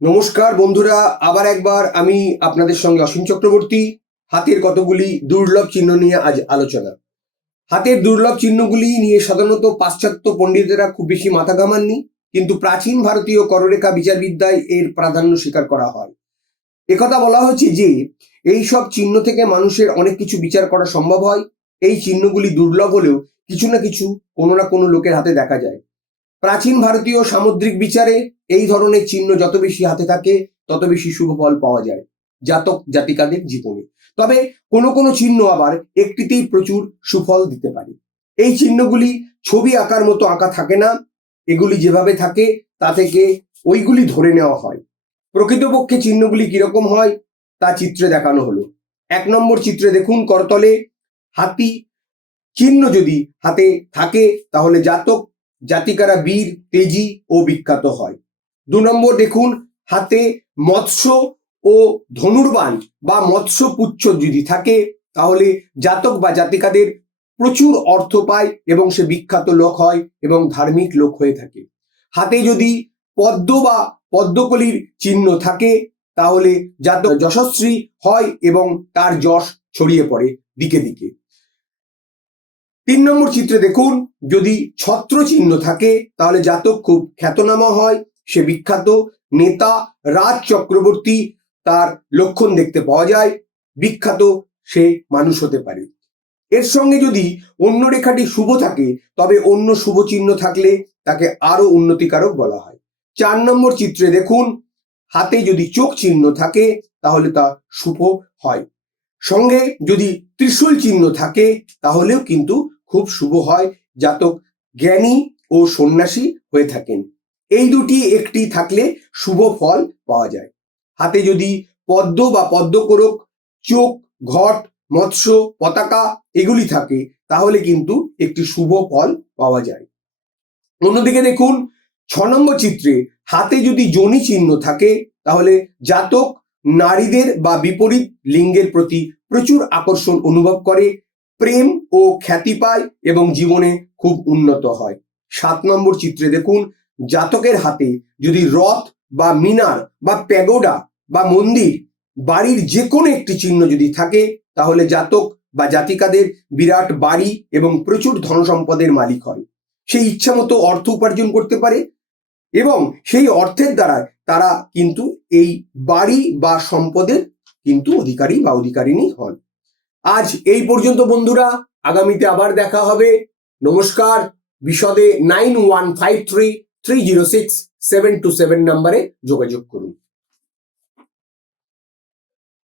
নমস্কার বন্ধুরা, আবার একবার আমি আপনাদের সঙ্গে অসীম চক্রবর্তী। হাতের কতগুলি দুর্লভ চিহ্ন নিয়ে আজ আলোচনা। হাতের দুর্লভ চিহ্নগুলি নিয়ে সাধারণত পাশ্চাত্য পণ্ডিতেরা খুব বেশি মাথা ঘামাননি, কিন্তু প্রাচীন ভারতীয় কররেখা বিচারবিদ্যায় এর প্রাধান্য স্বীকার করা হয়। একথা বলা হচ্ছে যে এই সব চিহ্ন থেকে মানুষের অনেক কিছু বিচার করা সম্ভব হয়। এই চিহ্নগুলি দুর্লভ হলেও কিছু না কিছু কোনো না কোনো লোকের হাতে দেখা যায়। প্রাচীন ভারতীয় সামুদ্রিক বিচারে এই ধরনের চিহ্ন যত বেশি হাতে থাকে তত বেশি শুভ ফল পাওয়া যায় জাতক জাতিকাদের জীবনে। তবে কোনো কোনো চিহ্ন আবার একটিতেই প্রচুর সুফল দিতে পারে। এই চিহ্নগুলি ছবি আঁকার মতো আঁকা থাকে না, এগুলি যেভাবে থাকে তা থেকে ওইগুলি ধরে নেওয়া হয়। প্রকৃতপক্ষে চিহ্নগুলি কিরকম হয় তা চিত্রে দেখানো হলো। 1 নম্বর চিত্রে দেখুন, করতলে হাতি চিহ্ন যদি হাতে থাকে তাহলে জাতক জাতিকারা বীর, তেজি ও বিখ্যাত হয়। 2 নম্বর দেখুন, হাতে মৎস্য ও ধনুর্বাণ বা মৎস্য পুচ্ছ যদি থাকে তাহলে জাতক বা জাতিকাদের প্রচুর অর্থ পায় এবং সে বিখ্যাত লোক হয় এবং ধার্মিক লোক হয়ে থাকে। হাতে যদি পদ্ম বা পদ্মকলির চিহ্ন থাকে তাহলে জাতক যশস্বী হয় এবং তার যশ ছড়িয়ে পড়ে দিকে দিকে। 3 নম্বর চিত্রে দেখুন, যদি ছত্র চিহ্ন থাকে তাহলে জাতক খুব খ্যাতনামা হয়, সে বিখ্যাত নেতা, রাজ চক্রবর্তী তার লক্ষণ দেখতে পাওয়া যায়, বিখ্যাত সে মানুষ হতে পারে। এর সঙ্গে যদি অন্য রেখাটি শুভ থাকে তবে অন্য শুভ চিহ্ন থাকলে তাকে আরো উন্নতিকারক বলা হয়। 4 নম্বর চিত্রে দেখুন, হাতে যদি চোখ চিহ্ন থাকে তাহলে তা শুভ হয়। সঙ্গে যদি ত্রিশূল চিহ্ন থাকে তাহলেও কিন্তু খুব শুভ হয়, জাতক জ্ঞানী ও সন্ন্যাসী হয়ে থাকেন। এই দুটি একটি থাকলে শুভ ফল পাওয়া যায়। হাতে যদি পদ্ম বা পদ্মকোরক, চোখ, ঘট, মৎস্য, পতাকা এগুলি থাকে তাহলে কিন্তু একটি শুভ ফল পাওয়া যায়। অন্যদিকে দেখুন, 6 নম্বর চিত্রে হাতে যদি যোনি চিহ্ন থাকে তাহলে জাতক নারীদের বা বিপরীত লিঙ্গের প্রতি প্রচুর আকর্ষণ অনুভব করে, প্রেম ও খ্যাতি পায় এবং জীবনে খুব উন্নত হয়। 7 নম্বর চিত্রে দেখুন, জাতকের হাতে যদি রথ বা মিনার বা প্যাগোডা বা মন্দির, বাড়ির যে কোনো একটি চিহ্ন যদি থাকে তাহলে জাতক বা জাতিকাদের বিরাট বাড়ি এবং প্রচুর ধন সম্পদের মালিক হয়। সেই ইচ্ছা মতো অর্থ উপার্জন করতে পারে এবং সেই অর্থের দ্বারা তারা কিন্তু এই বাড়ি বা সম্পদের কিন্তু অধিকারী বা অধিকারিণী হন। আজ এই পর্যন্ত বন্ধুরা, আগামীতে আবার দেখা হবে। নমস্কার। বিশদে 9153306727 নম্বরে যোগাযোগ করুন।